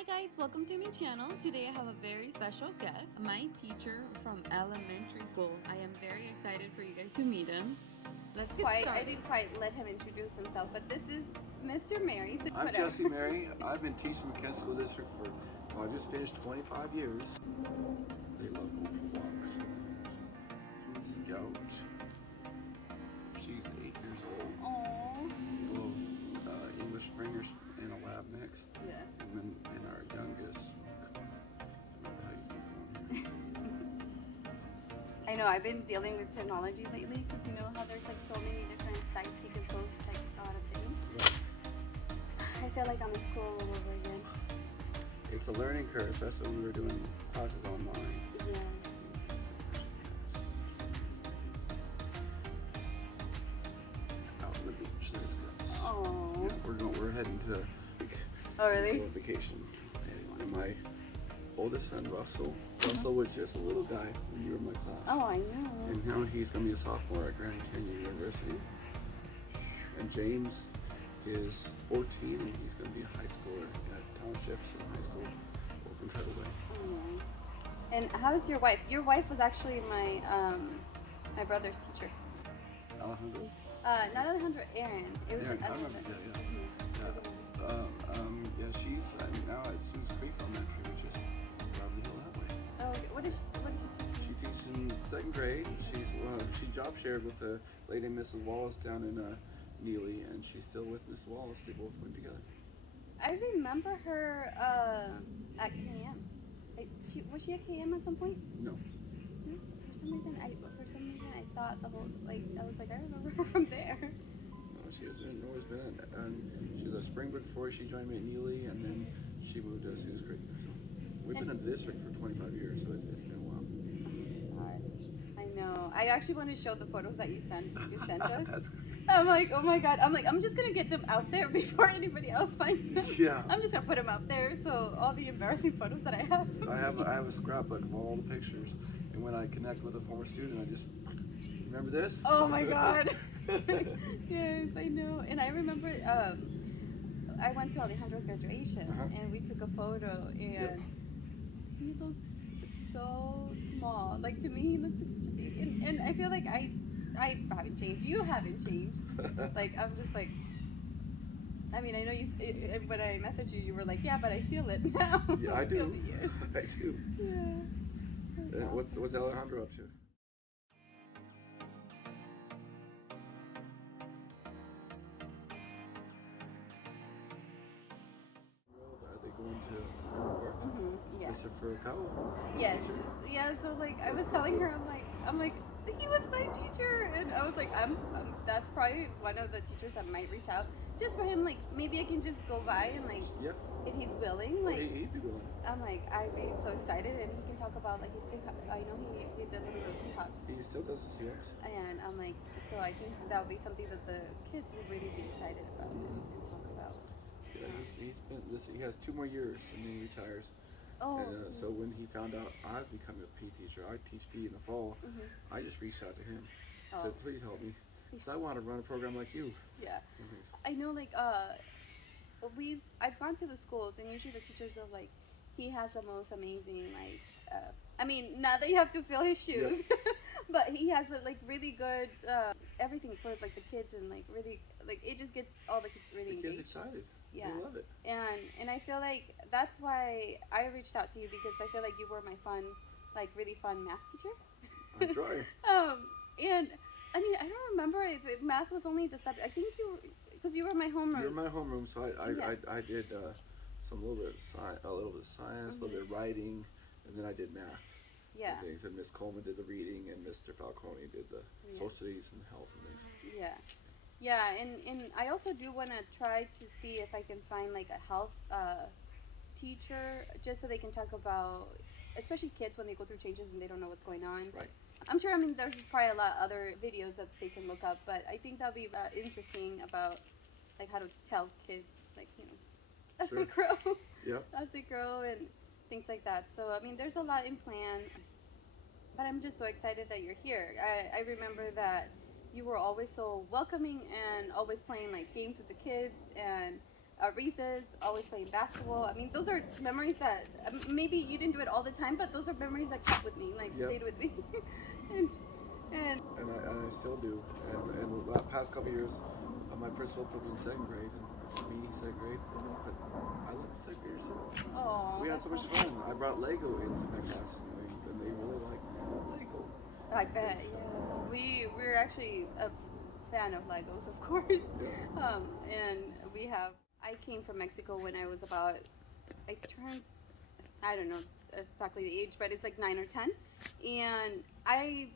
Hi guys, welcome to my channel. Today I have a very special guest, my teacher from elementary school. I am very excited for you guys to meet him. Let's get started. I didn't quite let him introduce himself, but this is Mr. Mary. So I'm Jesse Mary. I've been teaching McKenna School District for, I just finished 25 years. They love going for walks. This one's Scout. She's 8 years old. Aww. Little English Springers in a lab mix. Yeah. And then our youngest, I don't know how you before. I know, I've been dealing with technology lately because you know how there's like so many different sites you can post like a lot of things. Right. I feel like I'm in school all over again. It's a learning curve. That's what we were doing classes online. Yeah. Out on the beach, there's girls. Oh. Yeah, we're heading to vacation. And my oldest son, Russell was just a little guy when you were in my class. Oh, I know. And now he's going to be a sophomore at Grand Canyon University. And James is 14 and he's going to be a high schooler at Townships High School over in Federal Way. Oh. And how is your wife? Your wife was actually my my brother's teacher. Alejandro? Not Alejandro, Aaron. It was I remember, yeah, she's now at Sue's Creek Elementary, which is probably that way. Oh, what is she teaching? She teaches in 2nd grade. She job shared with the lady Mrs. Wallace down in Neely, and she's still with Miss Wallace. They both went together. I remember her at KM. Was she at KM at some point? No. For some reason, I thought I was like, I remember her from there. No, she has always been. She was at Springwood before she joined me at Neely, and then she moved to Sue's Creek. So we've been in the district for 25 years, so it's been a while. I know. I actually want to show the photos that you sent us. That's good. I'm like, oh my god. I'm just gonna get them out there before anybody else finds them. Yeah. I'm just gonna put them out there. So all the embarrassing photos that I have. I have a scrapbook of all the pictures, and when I connect with a former student, I just remember this. Oh my god. Yes, I know. And I remember I went to Alejandro's graduation, and we took a photo, and he looks so small. Like to me, he looks such a baby, and I feel like I haven't changed. You haven't changed. Like I'm just like. I mean, I know when I messaged you, you were like, yeah, but I feel it now. Yeah, I do. Feel the years. I do. Yeah. What's Alejandro up to? Are they going to New York? Yeah. Is it for a couple? Yes. Yeah. So like, I was telling her, I'm like, he was my teacher, and I was like, that's probably one of the teachers that might reach out just for him. Like, maybe I can just go by and like, if he's willing, like, he'd be willing. I'm like, I'd be so excited, and he can talk about like his Seahawks. I know he did the Seahawks. He still does the Seahawks. And I'm like, so I think that would be something that the kids would really be excited about and talk about. Yeah, he has 2 more years and then he retires. Oh. And, so when he found out I'd become a PE teacher, I teach PE in the fall, I just reached out to him. Said, please help me, because I want to run a program like you. Yeah. I know, like, I've gone to the schools, and usually the teachers are like, he has the most amazing, like, I mean, not that you have to fill his shoes, but he has like really good everything for like the kids, and like really, like, it just gets all the kids really engaged. The kids excited. Yeah. They love it. And I feel like that's why I reached out to you, because I feel like you were my really fun math teacher. I'm trying. And I mean, I don't remember if math was only the subject. I think because you were my homeroom. You were my homeroom, so I did a little bit of science, a little bit of writing, and then I did math. Yeah. And things. And Miss Coleman did the reading, and Mr. Falcone did the social studies and health and things. Yeah. Yeah, and I also do want to try to see if I can find like a health teacher, just so they can talk about, especially kids when they go through changes and they don't know what's going on. Right. I'm sure, I mean, there's probably a lot of other videos that they can look up, but I think that'll be interesting about like how to tell kids, like, you know, as they grow. Yep. As they grow and things like that. So, I mean, there's a lot in plan, but I'm just so excited that you're here. I remember that you were always so welcoming and always playing like games with the kids, and recess, always playing basketball. I mean, those are memories that maybe you didn't do it all the time, but those are memories that kept with me, like Yep. stayed with me. and and And I still do. And the past couple of years, my principal put me in second grade, and me second grade. But I love second grade too. oh, We had that's so much fun. I brought Lego into my class, and they really liked Lego. I bet. So, Yeah, we're actually a fan of Legos, of course. yeah. And we have. I came from Mexico when I was about. I turned. I don't know exactly the age, but it's like 9 or 10, and I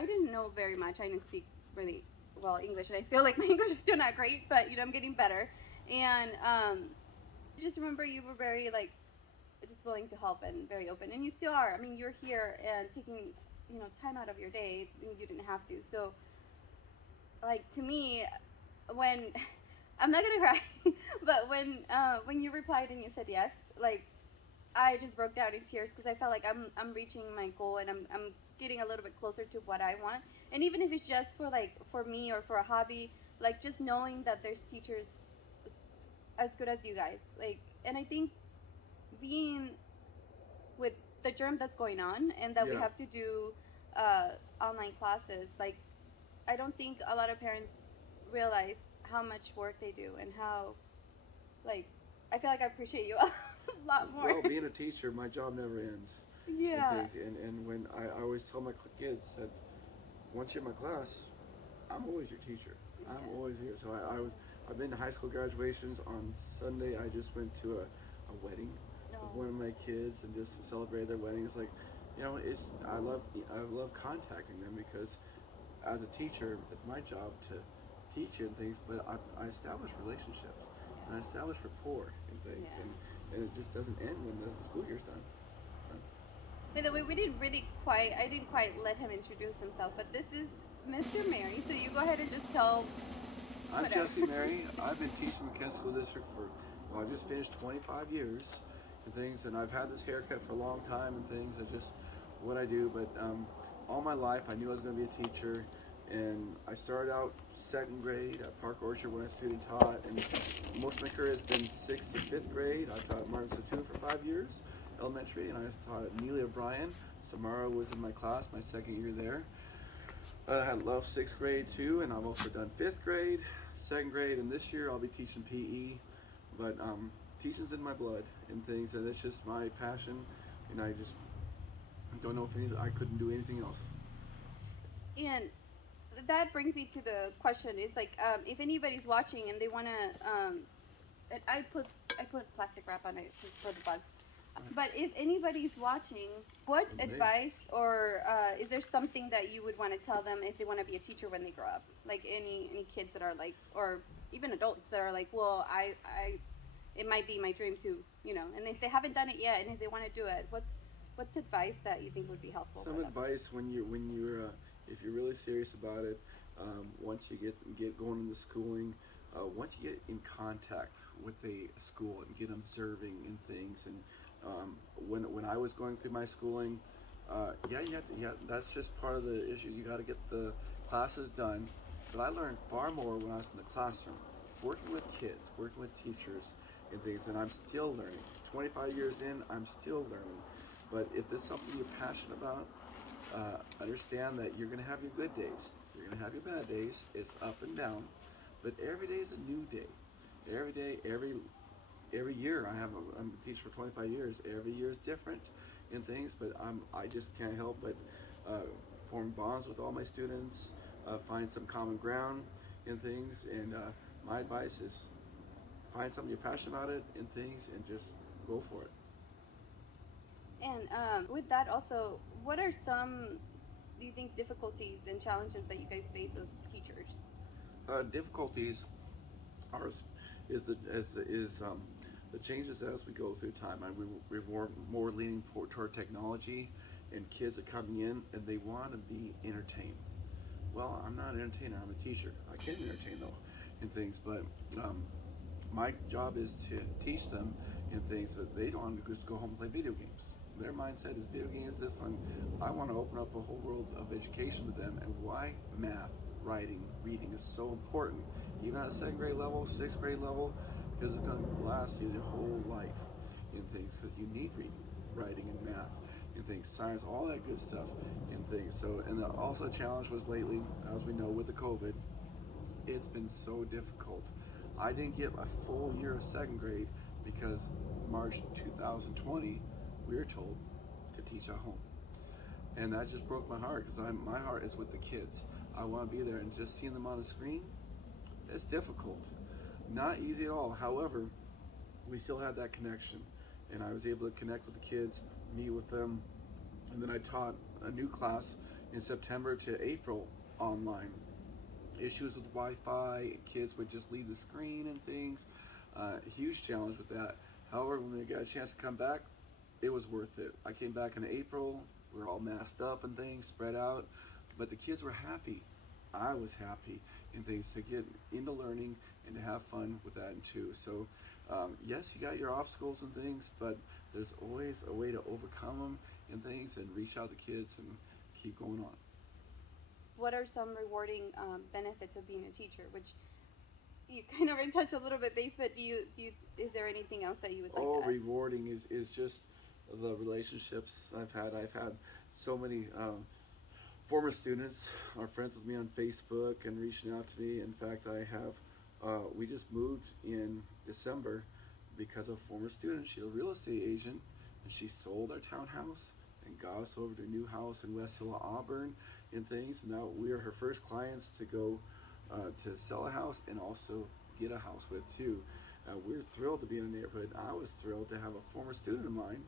didn't know very much. I didn't speak really well English, and I feel like my English is still not great, but I'm getting better. And I just remember you were very like just willing to help and very open, and you still are. I mean, you're here and taking time out of your day, and you didn't have to. So, like to me, when I'm not gonna cry, but when you replied and you said yes, like I just broke down in tears because I felt like I'm reaching my goal and I'm getting a little bit closer to what I want. And even if it's just for me or for a hobby, like just knowing that there's teachers as good as you guys. Like, and I think being with the germ that's going on and that we Yeah. have to do online classes, like I don't think a lot of parents realize how much work they do and how like I feel like I appreciate you a lot more. Well, being a teacher, my job never ends. And Yeah. things, and when I always tell my kids that once you're in my class, I'm always your teacher. I'm always here. So I've been to high school graduations. On Sunday, I just went to a wedding of one of my kids and just celebrated their wedding. It's like, I love contacting them because as a teacher, it's my job to teach you and things, but I establish relationships and I establish rapport and things, and it just doesn't end when the school year's done. By the way, I didn't quite let him introduce himself, but this is Mr. Mary, so you go ahead and just tell. I'm Whatever. Jesse Mary. I've been teaching the Kent School District for, well, I just finished 25 years and things, and I've had this haircut for a long time and things. I just, what I do, but all my life I knew I was going to be a teacher, and I started out second grade at Park Orchard when I student taught, and most of my career has been 6th to 5th grade. I taught Martin Satoon for 5 years, elementary, and I taught Amelia Bryan. Samara was in my class, my second year there. I love 6th grade too, and I've also done 5th grade, 2nd grade, and this year I'll be teaching PE. But teaching's in my blood and things, and it's just my passion, and I just don't know if I couldn't do anything else. And that brings me to the question: is like if anybody's watching and they want to, and I put plastic wrap on it for the bugs. But if anybody's watching, what advice or is there something that you would want to tell them if they want to be a teacher when they grow up? Like any kids that are like, or even adults that are like, well, it might be my dream too, and if they haven't done it yet and if they want to do it, what's advice that you think would be helpful? Some advice when you're if you're really serious about it, once you get going into schooling, once you get in contact with a school and get observing and things, and when I was going through my schooling, that's just part of the issue. You got to get the classes done, but I learned far more when I was in the classroom, working with kids, working with teachers and things, and I'm still learning. 25 years in, I'm still learning. But if this is something you're passionate about, understand that you're going to have your good days. You're going to have your bad days. It's up and down. But every day is a new day. Every day, every year, I'm a teacher for 25 years. Every year is different in things, but I just can't help but form bonds with all my students, find some common ground in things, and my advice is find something you're passionate about it in things and just go for it. And with that also, what are some, do you think, difficulties and challenges that you guys face as teachers? Difficulties are the changes as we go through time. We're more leaning toward technology, and kids are coming in and they want to be entertained. Well, I'm not an entertainer. I'm a teacher. I can entertain though, in things, but my job is to teach them in things, but they don't want to just go home and play video games. Their mindset is video games, this one. I want to open up a whole world of education to them, and why math, writing, reading is so important, even at a 2nd grade level, 6th grade level, because it's going to last you your whole life in things, because you need reading, writing, and math and things, science, all that good stuff and things. So, and also the challenge was lately, as we know, with the COVID, it's been so difficult. I didn't get a full year of second grade because March 2020 we were told to teach at home, and that just broke my heart, because my heart is with the kids. I want to be there, and just seeing them on the screen, it's difficult, not easy at all. However, we still had that connection, and I was able to connect with the kids, meet with them, and then I taught a new class in September to April online. Issues with Wi-Fi, kids would just leave the screen and things. Huge challenge with that. However, when we got a chance to come back, it was worth it. I came back in April. We were all masked up and things, spread out, but the kids were happy. I was happy and things, to get into learning and to have fun with that too. So yes, you got your obstacles and things, but there's always a way to overcome them and things, and reach out to kids and keep going on. What are some rewarding benefits of being a teacher? Which you kind of already touched a little bit base, but is there anything else that you would like to add? Rewarding is just the relationships I've had. I've had so many former students are friends with me on Facebook and reaching out to me. In fact, I have, we just moved in December because of a former student. She's a real estate agent, and she sold our townhouse and got us over to a new house in West Hill, Auburn, and things. And now we are her first clients to go to sell a house and also get a house with too. We're thrilled to be in the neighborhood. I was thrilled to have a former student of mine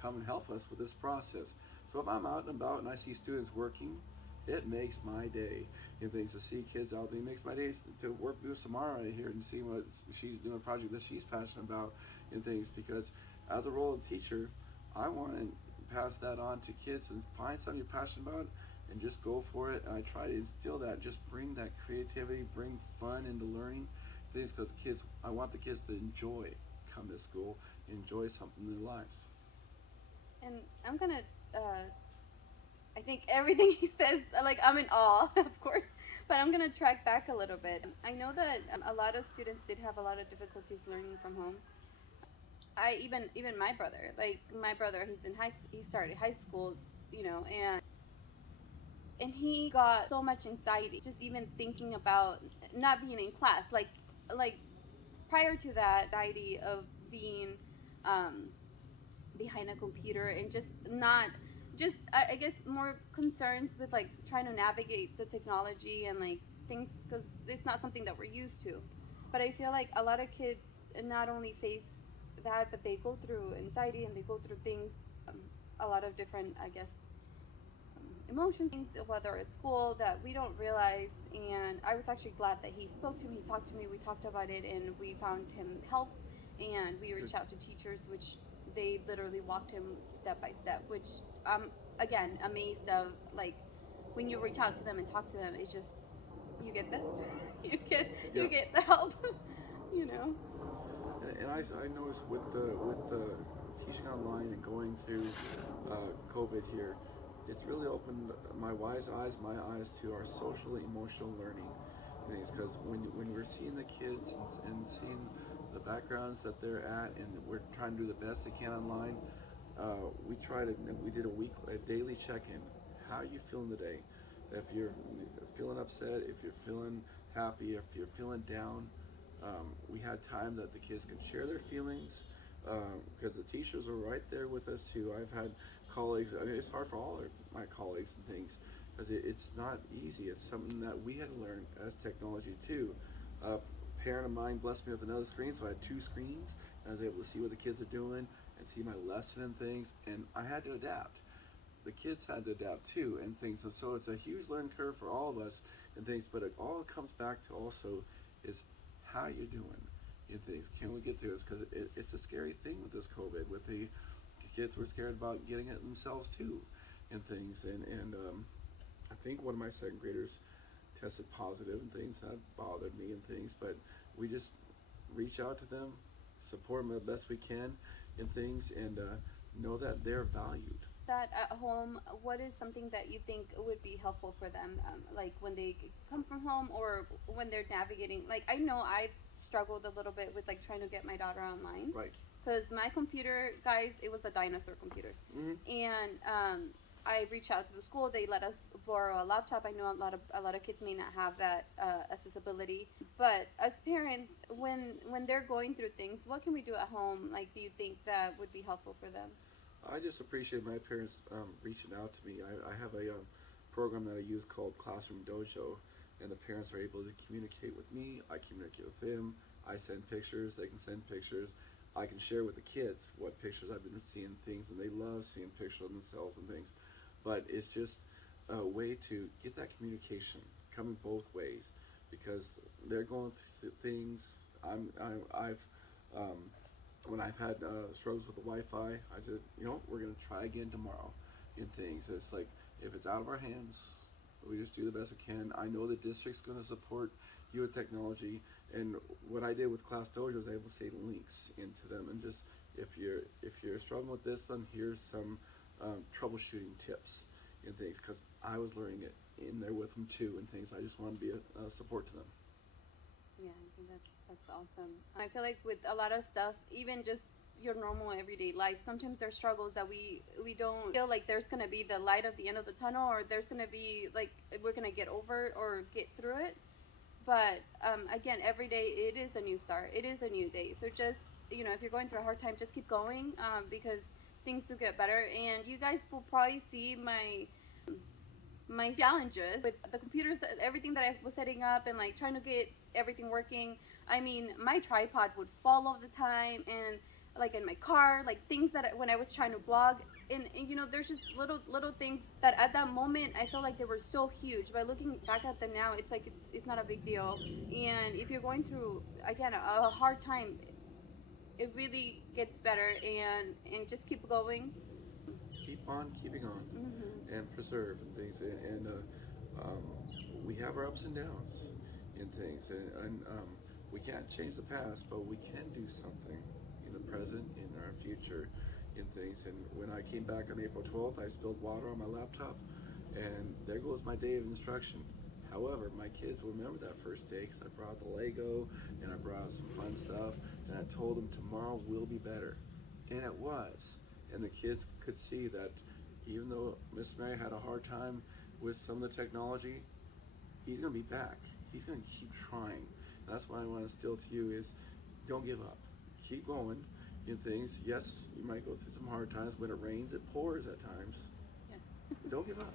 come and help us with this process. So if I'm out and about and I see students working, it makes my day. And things, to see kids out there, it makes my days to work with Samara here and see what she's doing, a project that she's passionate about and things, because as a role of teacher, I want to pass that on to kids and find something you're passionate about and just go for it. And I try to instill that, just bring that creativity, bring fun into learning things, because kids, I want the kids to enjoy come to school, enjoy something in their lives. And I'm gonna, I think everything he says, like, I'm in awe, of course, but I'm gonna track back a little bit. I know that a lot of students did have a lot of difficulties learning from home. Even my brother, he started high school, and he got so much anxiety just even thinking about not being in class. Like prior to that, anxiety of being um, behind a computer, and just not just I guess more concerns with like trying to navigate the technology and like things, because it's not something that we're used to. But I feel like a lot of kids not only face that, but they go through anxiety and they go through things, a lot of different, I guess, emotions, whether it's school, that we don't realize. And I was actually glad that he spoke to me, he talked to me, we talked about it, and we found him help. And we reached out to teachers, which they literally walked him step by step, which I'm again amazed of. Like, when you reach out to them and talk to them, it's just, you get this, you get the help, you know. And I noticed with the teaching online and going through COVID here, it's really opened my wise eyes, my eyes to our social emotional learning things. Because when we're seeing the kids and seeing the backgrounds that they're at, and we're trying to do the best they can online, we did a daily check-in. How are you feeling today? If you're feeling upset, if you're feeling happy, if you're feeling down, we had time that the kids can share their feelings, because the teachers are right there with us too. I've had colleagues, I mean, it's hard for all my colleagues and things, because it's not easy. It's something that we had to learn as technology too. A parent of mine blessed me with another screen, so I had two screens, and I was able to see what the kids are doing and see my lesson and things, and I had to adapt. The kids had to adapt too and things, and so it's a huge learning curve for all of us and things, but it all comes back to also is how you're doing in things. Can we get through this? Because it's a scary thing with this COVID. With the kids were scared about getting it themselves too and things, and I think one of my second graders tested positive and things. That bothered me and things, but we just reach out to them, support them the best we can in things, and know that they're valued. That at home, what is something that you think would be helpful for them, like when they come from home or when they're navigating? Like, I know I've struggled a little bit with like trying to get my daughter online. Right. Because my computer, guys, it was a dinosaur computer. And I reached out to the school. They let us borrow a laptop. I know a lot of kids may not have that accessibility. But as parents, when they're going through things, what can we do at home? Like, do you think that would be helpful for them? I just appreciate my parents reaching out to me. I have a program that I use called Classroom Dojo, and the parents are able to communicate with me. I communicate with them. I send pictures. They can send pictures. I can share with the kids what pictures I've been seeing, things, and they love seeing pictures of themselves and things. But it's just a way to get that communication coming both ways, because they're going through things. I've when I've had struggles with the Wi-Fi, I said, we're gonna try again tomorrow. In things, it's like if it's out of our hands, we just do the best we can. I know the district's gonna support you with technology, and what I did with Class Dojo is I able to say links into them, and just if you're struggling with this, then here's some troubleshooting tips and things, because I was learning it in there with them too and things. I just want to be a support to them. Yeah, I think that's awesome. I feel like with a lot of stuff, even just your normal everyday life, sometimes there's struggles that we don't feel like there's gonna be the light at the end of the tunnel, or there's gonna be like we're gonna get over or get through it. But again, every day it is a new start. It is a new day. So just if you're going through a hard time, just keep going, because things will get better. And you guys will probably see my challenges with the computers, everything that I was setting up and like trying to get everything working. I mean, my tripod would fall all the time, and like in my car, like things that when I was trying to blog, and there's just little things that at that moment I felt like they were so huge, but looking back at them now, it's like it's not a big deal. And if you're going through again a hard time, it really gets better, and just keep going. Keep on keeping on, Mm-hmm. and persevere and things, and um, we have our ups and downs in things, and we can't change the past, but we can do something in the present, in our future, in things. And when I came back on April 12th, I spilled water on my laptop, and there goes my day of instruction. However, my kids will remember that first day, because I brought the Lego and I brought some fun stuff, and I told them tomorrow will be better, and it was. And the kids could see that even though Mr. Mary had a hard time with some of the technology, he's going to be back. He's going to keep trying. And that's what I want to instill to you is don't give up. Keep going in things. Yes, you might go through some hard times. When it rains, it pours at times. Yes. Don't give up.